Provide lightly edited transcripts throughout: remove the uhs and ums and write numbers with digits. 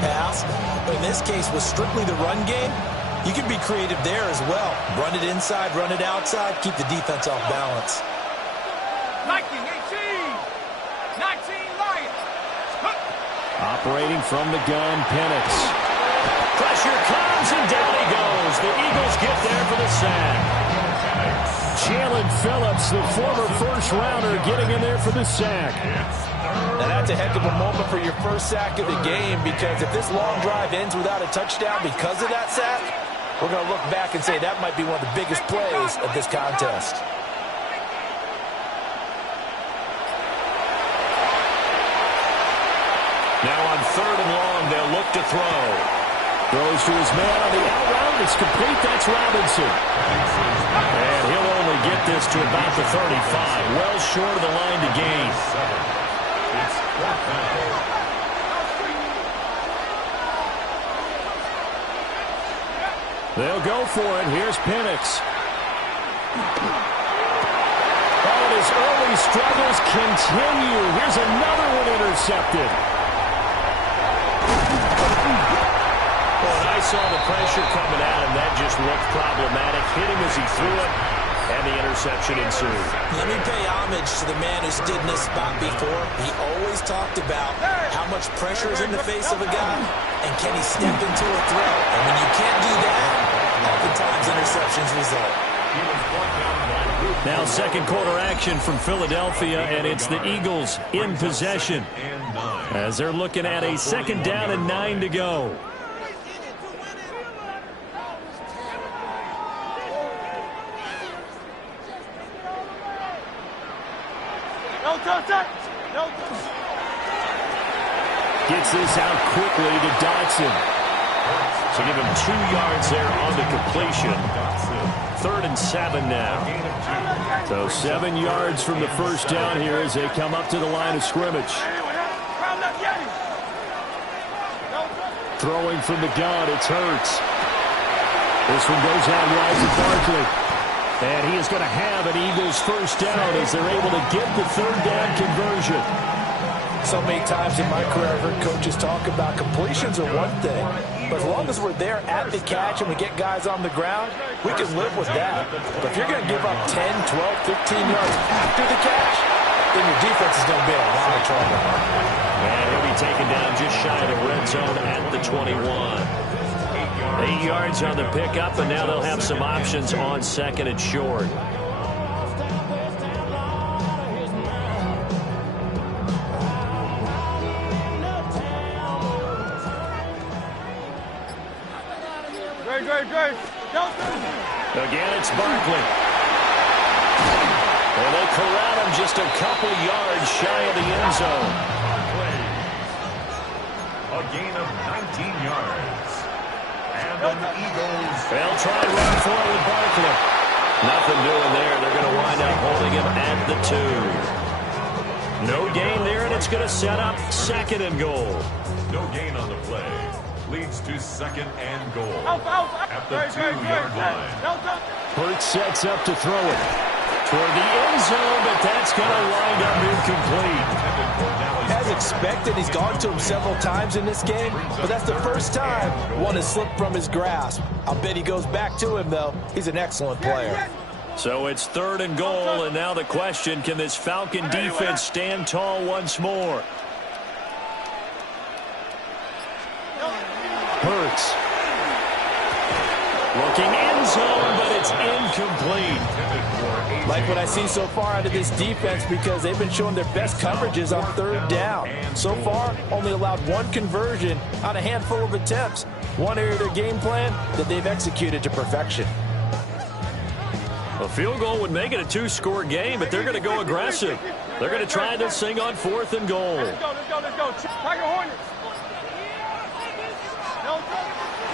pass. But in this case, with strictly the run game, you can be creative there as well. Run it inside, run it outside, keep the defense off balance. 19 Lions. Operating from the gun, Penix. Pressure comes, and down he goes. The Eagles get there for the sack. Jalen Phillips, the former first-rounder, getting in there for the sack. Now that's a heck of a moment for your first sack of the game, because if this long drive ends without a touchdown because of that sack, we're going to look back and say that might be one of the biggest plays of this contest. Now on 3rd and long, they'll look to throw. Throws to his man on the out route. It's complete. That's Robinson. And he'll only get this to about the 35. Well short of the line to gain. They'll go for it. Here's Penix. Oh, and his early struggles continue. Here's another one intercepted. I saw the pressure coming at him. That just looked problematic. Hit him as he threw it, and the interception ensued. Let me pay homage to the man who stood in this spot before. He always talked about how much pressure is in the face of a guy, and can he step into a throw. And when you can't do that, oftentimes interceptions result. Now second quarter action from Philadelphia, and it's the Eagles in possession as they're looking at a 2nd down and 9 to go. Gets this out quickly to Dotson. So give him 2 yards there on the completion. 3rd and 7 now. So 7 yards from the first down here as they come up to the line of scrimmage. Throwing from the gun, it's Hurts. This one goes out wide to Barkley. And he is going to have an Eagles first down as they're able to get the 3rd down conversion. So many times in my career, I've heard coaches talk about completions are one thing, but as long as we're there at the catch and we get guys on the ground, we can live with that. But if you're going to give up 10, 12, 15 yards after the catch, then your defense is going to be in a lot of trouble. And he'll be taken down just shy of the red zone at the 21. 8 yards on the pickup, and now they'll have some options on 2nd and short. Again, it's Barkley. And they corral him just a couple yards shy of the end zone. A gain of 19 yards. And the Eagles. They'll try and run for it with Barkley. Nothing doing there. They're going to wind up holding him at the 2. No gain there, and it's going to set up 2nd and goal. No gain on the play. Leads to 2nd and goal at the 2-yard line. Hurts sets up to throw it toward the end zone, but that's going to wind up incomplete. As expected, he's gone to him several times in this game, but that's the first time one has slipped from his grasp. I'll bet he goes back to him, though. He's an excellent player. So it's 3rd and goal, and now the question, can this Falcon defense stand tall once more? Hurts. Looking end zone, but it's incomplete. Like what I see so far out of this defense, because they've been showing their best coverages on 3rd down. So far, only allowed 1 conversion on a handful of attempts. One area of their game plan that they've executed to perfection. A field goal would make it a 2-score game, but they're going to go aggressive. They're going to try this thing on 4th and goal. Let's go. Tiger Hornets.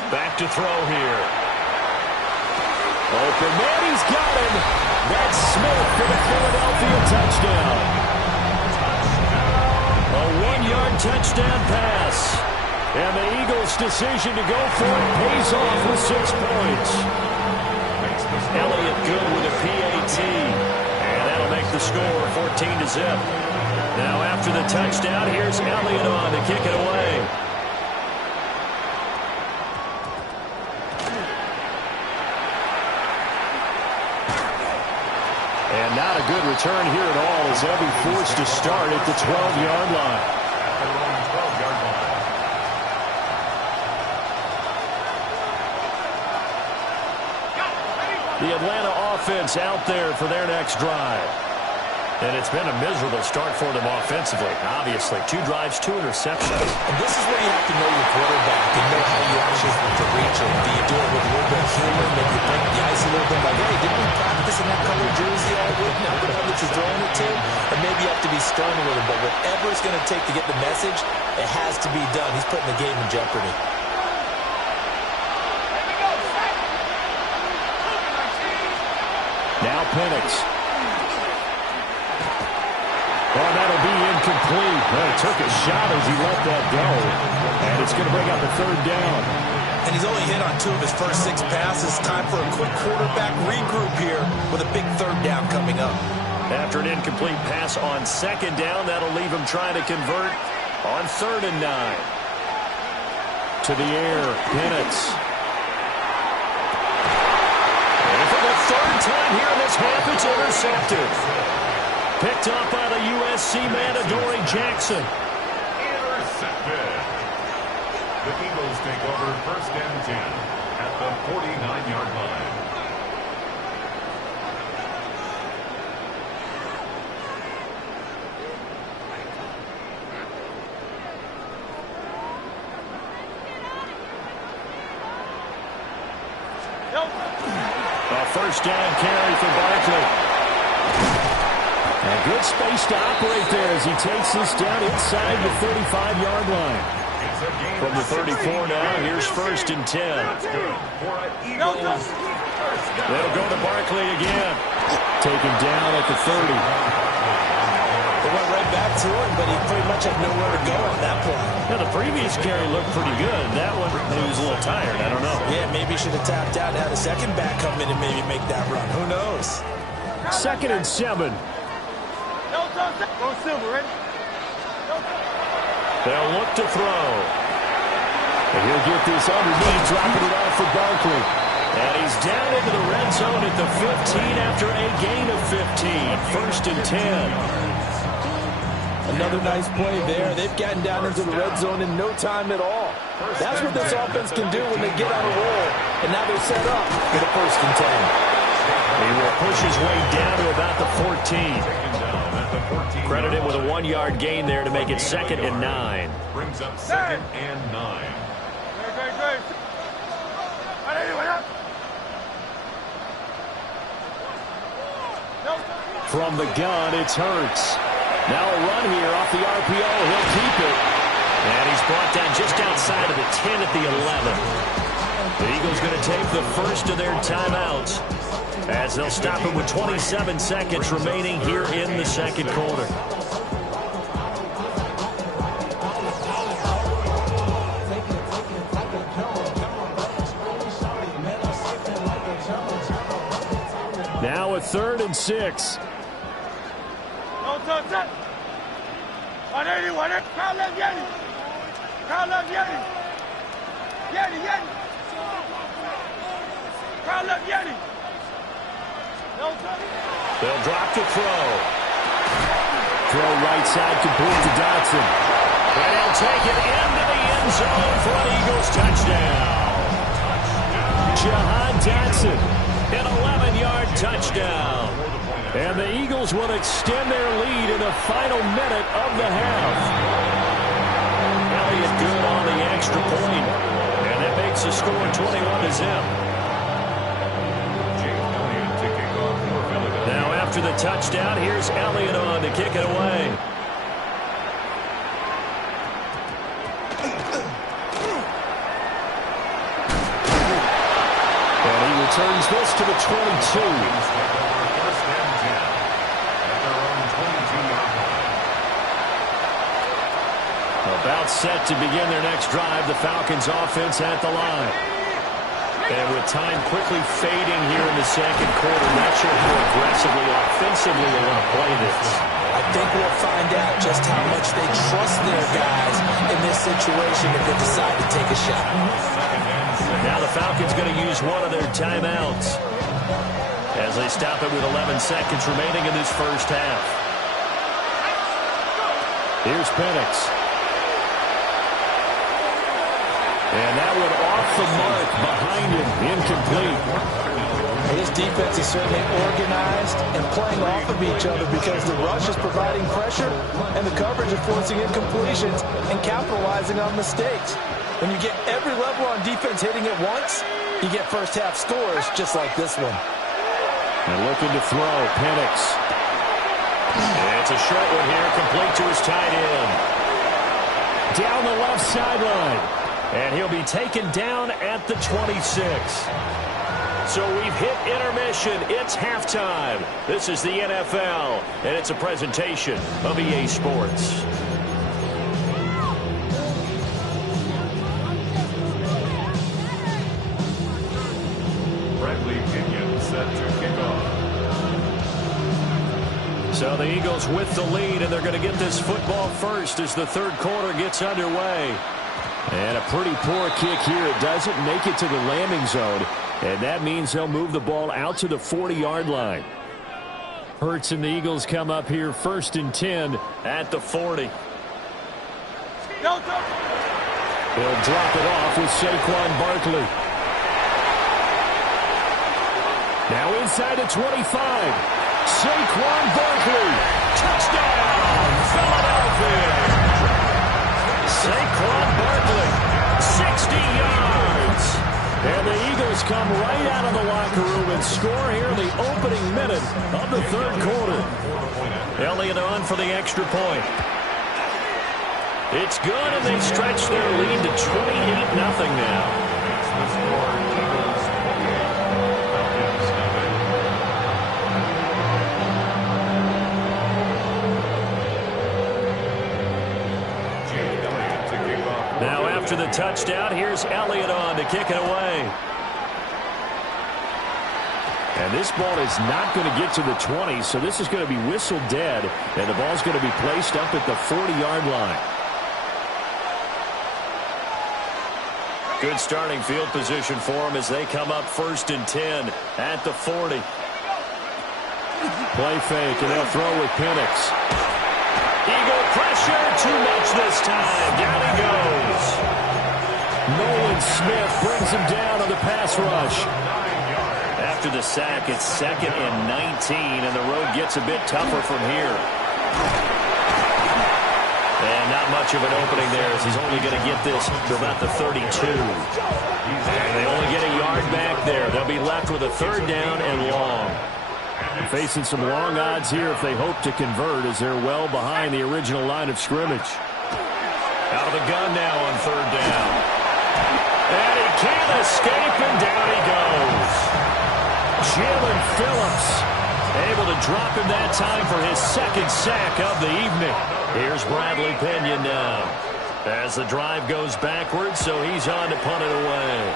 Back to throw here. Open man, he's got him. That's Smith for the Philadelphia touchdown. A 1-yard touchdown pass. And the Eagles' decision to go for it pays off with 6 points. Elliott good with a PAT. And that'll make the score 14-0. Now after the touchdown, here's Elliott on to kick it away. good return here at all as they'll be forced to start at the 12-yard line. At their own 12-yard line. The Atlanta offense out there for their next drive. And it's been a miserable start for them offensively. Obviously, 2 drives, 2 interceptions. And this is where you have to know your quarterback and know how you actually want to reach him. Do you do it with a little bit of humor, maybe you break the ice a little bit, like, hey, didn't we practice in that color jersey all week? Now the one that you're throwing it to? And maybe you have to be stern with him, but whatever it's going to take to get the message, it has to be done. He's putting the game in jeopardy. Now Penix. Oh, that'll be incomplete. Well, he took a shot as he let that go. And it's going to bring up a 3rd down. And he's only hit on 2 of his first 6 passes. Time for a quick quarterback regroup here with a big 3rd down coming up. After an incomplete pass on 2nd down, that'll leave him trying to convert on 3rd and 9. To the air, Penix. And for the 3rd time here in this half, it's intercepted. Picked up by the USC man, Adoree Jackson. Intercepted. The Eagles take over 1st and 10 at the 49-yard line. A 1st down carry for Barkley. And good space to operate there as he takes this down inside the 35-yard line. From the 34 now, here's 1st and 10. They'll go to Barkley again. Taken down at the 30. They went right back to him, but he pretty much had nowhere to go on that play. Now, the previous carry looked pretty good. That one, he was a little tired. I don't know. Yeah, maybe he should have tapped out and had a 2nd back come in and maybe make that run. Who knows? 2nd and 7. Go Silver, ready? They'll look to throw. And he'll get this underneath, dropping it off for Barkley. And he's down into the red zone at the 15 after a gain of 15. 1st and 10. Another nice play there. They've gotten down into the red zone in no time at all. That's what this offense can do when they get on a roll. And now they're set up for the 1st and 10. He will push his way down to about the 14. Credit him with a 1-yard gain there to make it 2nd and 9. Brings up 2nd and 9. Great. From the gun, it's Hurts. Now a run here off the RPO. He'll keep it. And he's brought down just outside of the 10 at the 11. The Eagles going to take the first of their timeouts as they'll stop him with 27 seconds remaining here in the 2nd quarter. Now a 3rd and 6. On 81, crowd left Yeti. Crowd left Yeti. Yeti. Crowd left Yeti. They'll drop to throw. Throw right side complete to Dotson. And he'll take it into the end zone for an Eagles touchdown. Jahan Dotson, an 11-yard touchdown. And the Eagles will extend their lead in the final minute of the half. Elliott good on the extra point. And that makes the score 21-0. Now after the touchdown, here's Elliott on to kick it away. And he returns this to the 22. About set to begin their next drive, the Falcons offense at the line. And with time quickly fading here in the 2nd quarter, not sure how aggressively, offensively they want to play this. I think we'll find out just how much they trust their guys in this situation if they decide to take a shot. Now the Falcons going to use one of their timeouts. as they stop it with 11 seconds remaining in this first half. Here's Penix. And that one off the mark behind him, incomplete. This defense is certainly organized and playing off of each other because the rush is providing pressure and the coverage is forcing incompletions and capitalizing on mistakes. When you get every level on defense hitting at once, you get first half scores just like this one. And looking to throw, Penix. It's a short one here, complete to his tight end. Down the left sideline. And he'll be taken down at the 26. So we've hit intermission. It's halftime. This is the NFL, and it's a presentation of EA Sports. Bradley Pinion set to kick off. So the Eagles with the lead, and they're going to get this football first as the third quarter gets underway. And a pretty poor kick here. It doesn't make it to the landing zone. And that means they'll move the ball out to the 40-yard line. Hurts and the Eagles come up here 1st and 10 at the 40. Go, go. He'll drop it off with Saquon Barkley. Now inside the 25. Saquon Barkley. Touchdown, Philadelphia. Saquon Barkley, 60 yards. And the Eagles come right out of the locker room and score here in the opening minute of the third quarter. Elliott on for the extra point. It's good, and they stretch their lead to 28-0 now. Now after the touchdown, here's Elliott on to kick it away. And this ball is not going to get to the 20, so this is going to be whistled dead, and the ball's going to be placed up at the 40-yard line. Good starting field position for them as they come up 1st and 10 at the 40. Play fake, and they'll throw with Penix. Eagle pressure, too much this time. Down he goes. Nolan Smith brings him down on the pass rush. After the sack, it's 2nd and 19, and the road gets a bit tougher from here. And not much of an opening there as he's only going to get this to about the 32. And they only get a yard back there. They'll be left with a 3rd down and long. Facing some long odds here if they hope to convert as they're well behind the original line of scrimmage. Out of the gun now on 3rd down. And he can't escape, and down he goes. Jalen Phillips able to drop him that time for his 2nd sack of the evening. Here's Bradley Pinion now as the drive goes backwards, so he's on to punt it away.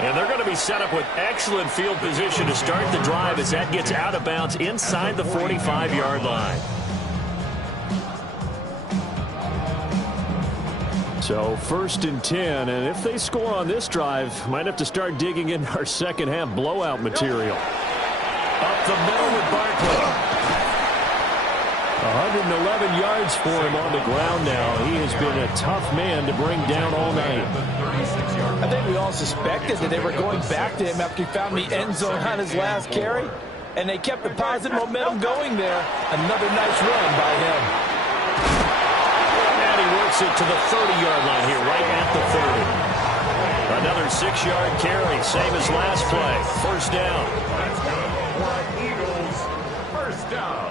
And they're going to be set up with excellent field position to start the drive as that gets out of bounds inside the 45-yard line. So 1st and 10, and if they score on this drive, might have to start digging in our second half blowout material. Up the middle with Barkley. 111 yards for him on the ground now. He has been a tough man to bring down all night. I think we all suspected that they were going back to him after he found the end zone on his last carry, and they kept the positive momentum going there. Another nice run by him. And he works it to the 30-yard line here, right at the 30. Another 6-yard carry, same as last play. 1st down. Eagles, 1st down.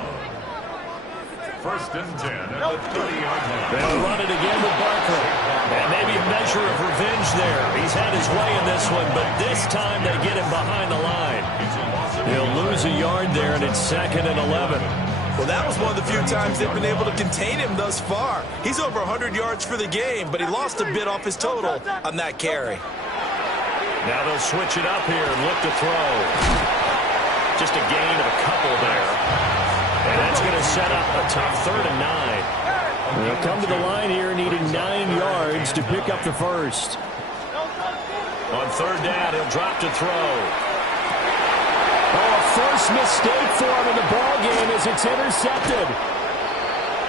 1st and 10 at the 30-yard line. They'll run it again with Barkley. And maybe a measure of revenge there. He's had his way in this one, but this time they get him behind the line. He'll lose a yard there, and it's 2nd and 11. Well, that was one of the few times they've been able to contain him thus far. He's over 100 yards for the game, but he lost a bit off his total on that carry. Now they'll switch it up here and look to throw. Just a gain of a couple there. And that's going to set up a tough 3rd and 9. They'll come to the line here needing 9 yards to pick up the first. On 3rd down, he'll drop to throw. Oh, a first mistake for him in the ball game as it's intercepted.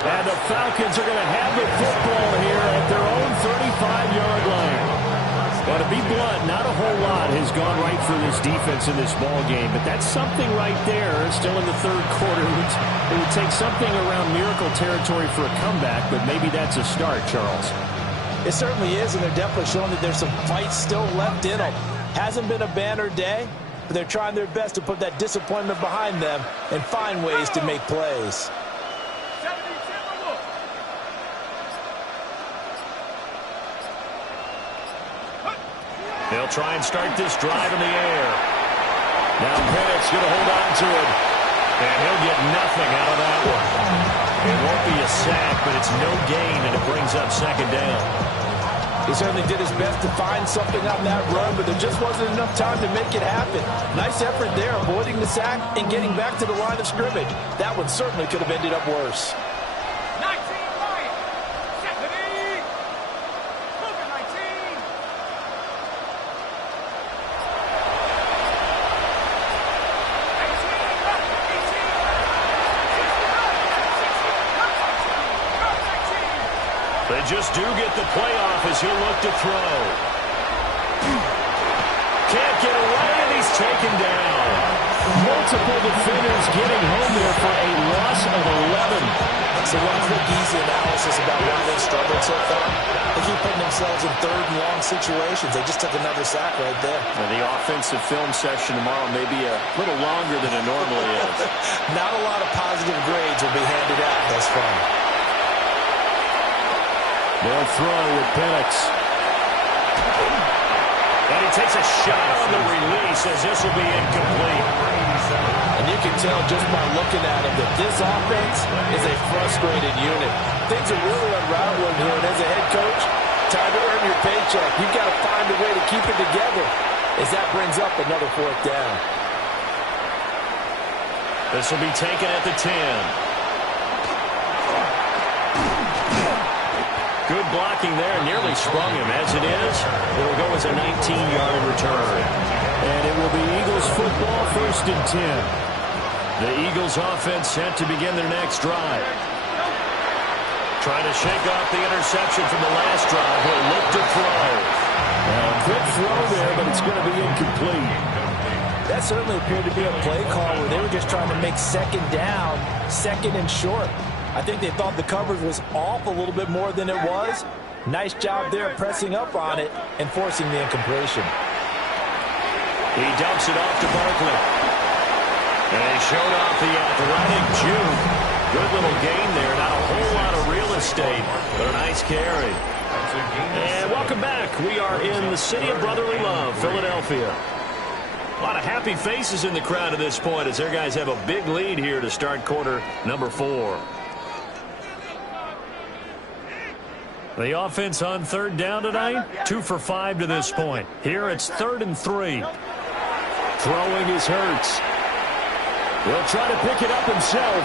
And the Falcons are going to have the football here at their own 35-yard line. Well, to be blunt, not a whole lot has gone right for this defense in this ball game, but that's something right there. Still in the third quarter. It would take something around miracle territory for a comeback, but maybe that's a start, Charles. It certainly is, and they're definitely showing that there's some fight still left in them. Hasn't been a banner day, but they're trying their best to put that disappointment behind them and find ways to make plays. They'll try and start this drive in the air. Now Penix going to hold on to it. And he'll get nothing out of that one. It won't be a sack, but it's no gain, and it brings up second down. He certainly did his best to find something on that run, but there just wasn't enough time to make it happen. Nice effort there, avoiding the sack and getting back to the line of scrimmage. That one certainly could have ended up worse. They just do get the playoff as he'll look to throw. Can't get away, and he's taken down. Multiple defenders getting home there for a loss of 11. So one quick, easy analysis about why they've struggled so far. They keep putting themselves in third and long situations. They just took another sack right there. The offensive film session tomorrow may be a little longer than it normally is. Not a lot of positive grades will be handed out thus far. They'll throw with Penix. And he takes a shot on the release as this will be incomplete. And you can tell just by looking at him that this offense is a frustrated unit. Things are really unraveling here, and as a head coach, time to earn your paycheck. You've got to find a way to keep it together as that brings up another fourth down. This will be taken at the 10. Good blocking there, nearly sprung him. As it is, it'll go as a 19-yard return. And it will be Eagles football, 1st and 10. The Eagles offense set to begin their next drive. Trying to shake off the interception from the last drive. He'll look to throw. A good throw there, but it's going to be incomplete. That certainly appeared to be a play call where they were just trying to make second down, second and short. I think they thought the coverage was off a little bit more than it was. Nice job there pressing up on it and forcing the incompletion. He dumps it off to Barkley. And he showed off the athletic juke. Good little gain there. Not a whole lot of real estate, but a nice carry. And welcome back. We are in the city of brotherly love, Philadelphia. A lot of happy faces in the crowd at this point as their guys have a big lead here to start quarter number 4. The offense on third down tonight, 2 for 5 to this point. Here it's 3rd and 3. Throwing is Hurts. He'll try to pick it up himself.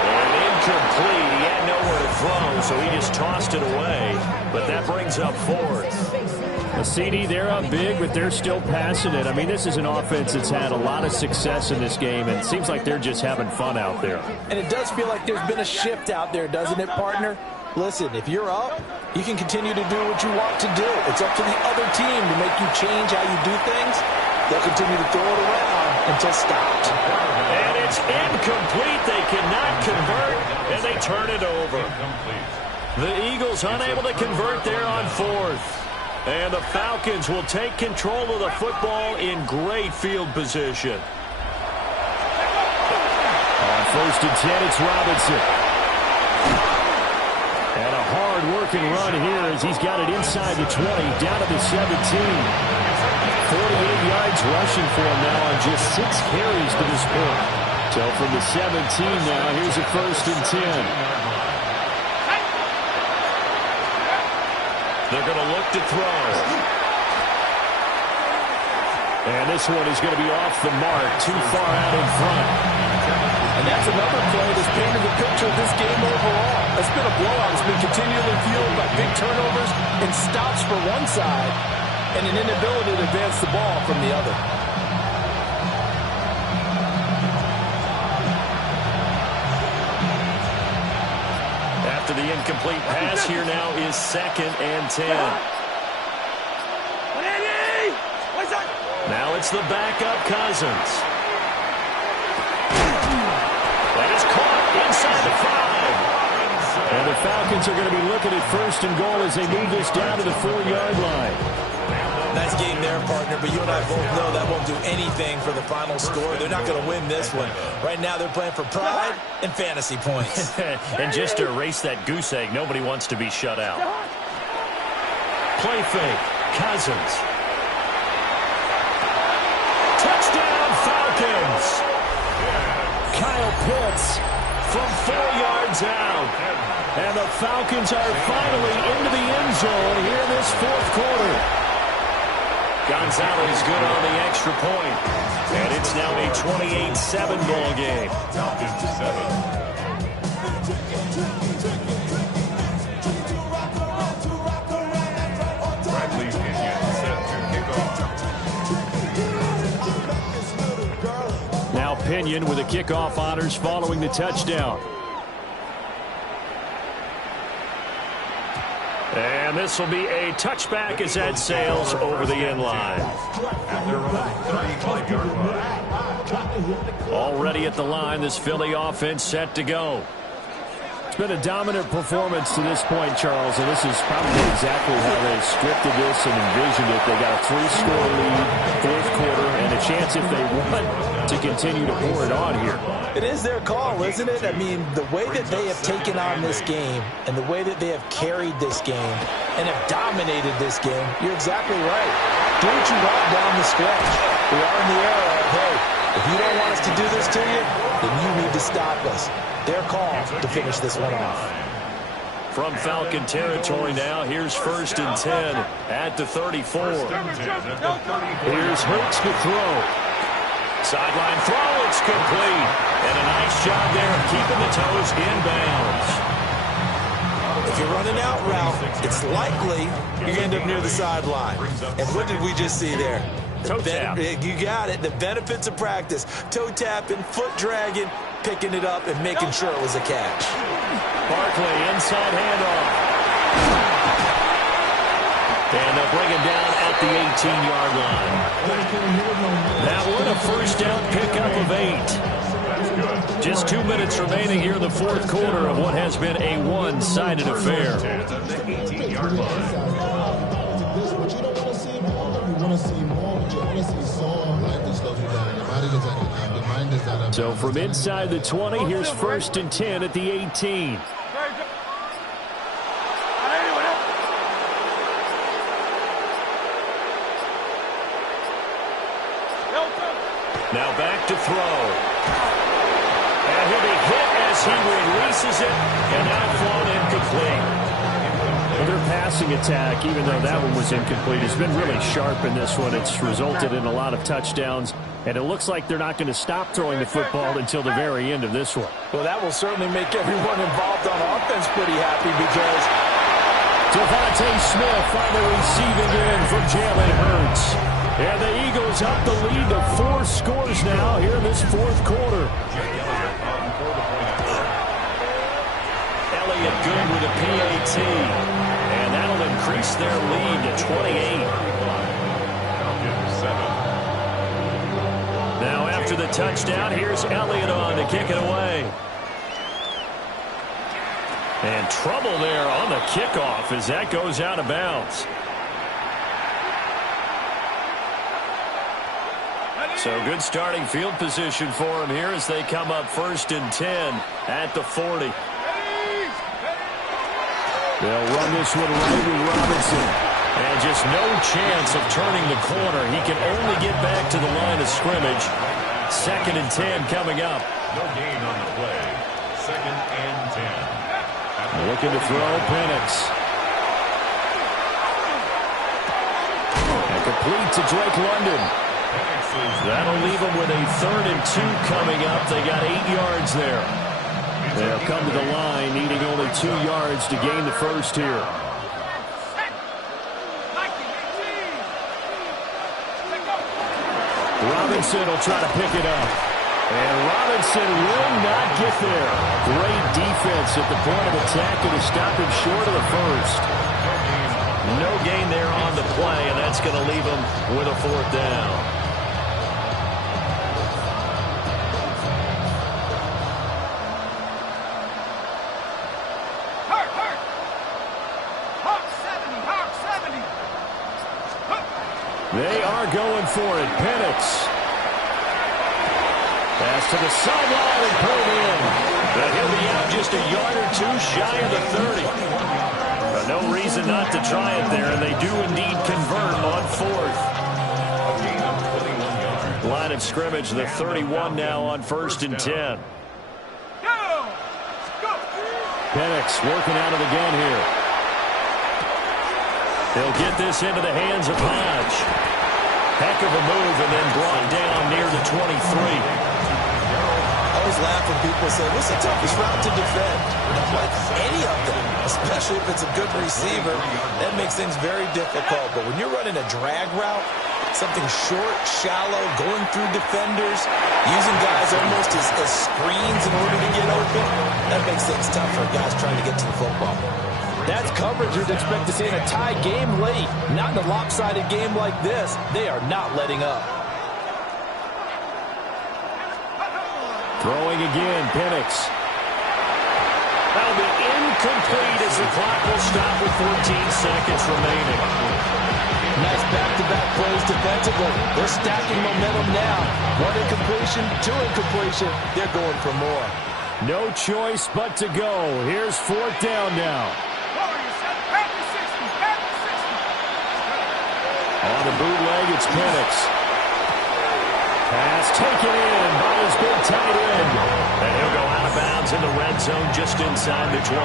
And incomplete. He had nowhere to throw, so he just tossed it away. But that brings up 4th. The CD, they're up big, but they're still passing it. I mean, this is an offense that's had a lot of success in this game, and it seems like they're just having fun out there. And it does feel like there's been a shift out there, doesn't it, partner? Listen, if you're up, you can continue to do what you want to do. It's up to the other team to make you change how you do things. They'll continue to throw it around until stopped. And it's incomplete. They cannot convert, and they turn it over. The Eagles unable to convert there on 4th. And the Falcons will take control of the football in great field position. On 1st and 10, it's Robinson. And a hard-working run here as he's got it inside the 20, down to the 17. 48 yards rushing for him now on just 6 carries to this point. So from the 17 now, here's a 1st and 10. They're going to look to throw. And this one is going to be off the mark, too far out in front. And that's another play that's painted the picture of this game overall. It's been a blowout. It's been continually fueled by big turnovers and stops for one side and an inability to advance the ball from the other. incomplete pass. Here now is 2nd and 10. Now it's the backup Cousins. That is caught inside the 5. And the Falcons are going to be looking at 1st and goal as they move this down to the 4-yard line. Nice game there, partner, but you and I both know that won't do anything for the final score. They're not going to win this one. Right now they're playing for pride and fantasy points. And just to erase that goose egg, nobody wants to be shut out. Play fake. Cousins. Touchdown, Falcons. Kyle Pitts from 4 yards out. And the Falcons are finally into the end zone here in this 4th quarter. Gonzalez good on the extra point. And it's now a 28-7 ball game. Falcons 7. Bradley Pinion set to kick off. Now Pinion with the kickoff honors following the touchdown. And this will be a touchback as that sails over the end line. At their own 35-yard line. Already at the line, this Philly offense set to go. It's been a dominant performance to this point, Charles, and this is probably exactly how they scripted this and envisioned it. They got a 3-score lead, 4th quarter, and a chance if they want to continue to pour it on here. It is their call, isn't it? I mean, the way that they have taken on this game and the way that they have carried this game and have dominated this game, you're exactly right. Do what you want down the stretch. We are in the era of, hey, if you don't want us to do this to you, then you need to stop us. Their call to finish this one off. From Falcon territory now, here's 1st and 10 at the 34. Here's Hurts to throw. Sideline throw, it's complete. And a nice job there of keeping the toes inbounds. If you're running out route, it's likely you're going to end up near the sideline. And what did we just see there? Toe tap. You got it. The benefits of practice. Toe tapping, foot dragging, picking it up, and making sure it was a catch. Barkley, inside handoff. And they'll bring it down at the 18-yard line. That one a 1st down pickup of 8. Just 2 minutes remaining here in the 4th quarter of what has been a one-sided affair. So from inside the 20, here's 1st and 10 at the 18. Now back to throw. And he'll be hit as he releases it, and now flown incomplete. Well, their passing attack, even though that one was incomplete, has been really sharp in this one. It's resulted in a lot of touchdowns, and it looks like they're not going to stop throwing the football until the very end of this one. Well, that will certainly make everyone involved on offense pretty happy because Devontae Smith finally receiving in from Jalen Hurts. And the Eagles up the lead to 4 scores now here in this 4th quarter. Elliott good with a PAT. And that'll increase their lead to 28. Now after the touchdown, here's Elliott on to kick it away. And trouble there on the kickoff as that goes out of bounds. So good starting field position for him here as they come up 1st and 10 at the 40. They'll run this one right with Robinson. And just no chance of turning the corner. He can only get back to the line of scrimmage. 2nd and 10 coming up. No gain on the play. 2nd and 10. Looking to throw, Penix. And complete to Drake London. That'll leave them with a 3rd and 2 coming up. They got 8 yards there. They'll come to the line, needing only 2 yards to gain the first here. Robinson will try to pick it up. And Robinson will not get there. Great defense at the point of attack to stop him short of the first. No gain there on the play, and that's going to leave him with a 4th down. They are going for it. Penix. Pass to the sideline and pulled in. But he'll be out just a yard or two shy of the 30. No reason not to try it there, and they do indeed convert on 4th. Line of scrimmage, the 31 now on 1st and 10. Penix working out of the gun here. He'll get this into the hands of Hodge. Heck of a move, and then brought down near the 23. I always laugh when people say, what's the toughest route to defend? Like any of them, especially if it's a good receiver, that makes things very difficult. But when you're running a drag route, something short, shallow, going through defenders, using guys almost as screens in order to get open, that makes things tough for guys trying to get to the football. That's coverage you'd expect to see in a tie game late. Not in a lopsided game like this. They are not letting up. Throwing again, Penix. That'll be incomplete as the clock will stop with 14 seconds remaining. Nice back-to-back plays defensively. They're stacking momentum now. 1 incompletion, 2 incompletion. They're going for more. No choice but to go. Here's 4th down now. On the bootleg, it's Penix. Pass taken in by his big tight end. And he'll go out of bounds in the red zone just inside the 20.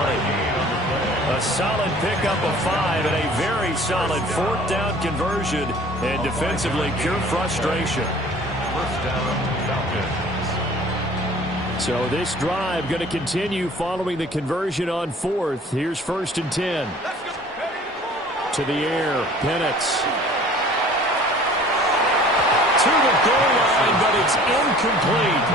A solid pickup of 5 and a very solid 4th down conversion. And defensively, pure frustration. 1st down, Falcons. So this drive going to continue following the conversion on 4th. Here's 1st and 10. To the air, Penix. To the goal line, but it's incomplete.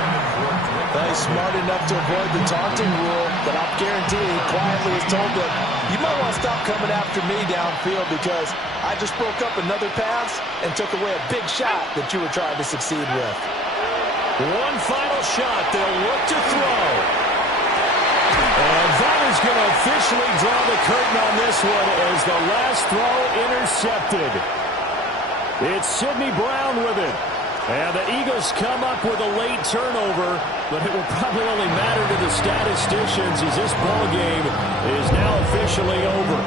He's smart enough to avoid the taunting rule, but I'll guarantee he quietly has told them, you might want to stop coming after me downfield because I just broke up another pass and took away a big shot that you were trying to succeed with. One final shot. They'll look to throw. And that is going to officially draw the curtain on this one as the last throw intercepted. It's Sidney Brown with it. And the Eagles come up with a late turnover, but it will probably only matter to the statisticians as this ball game is now officially over.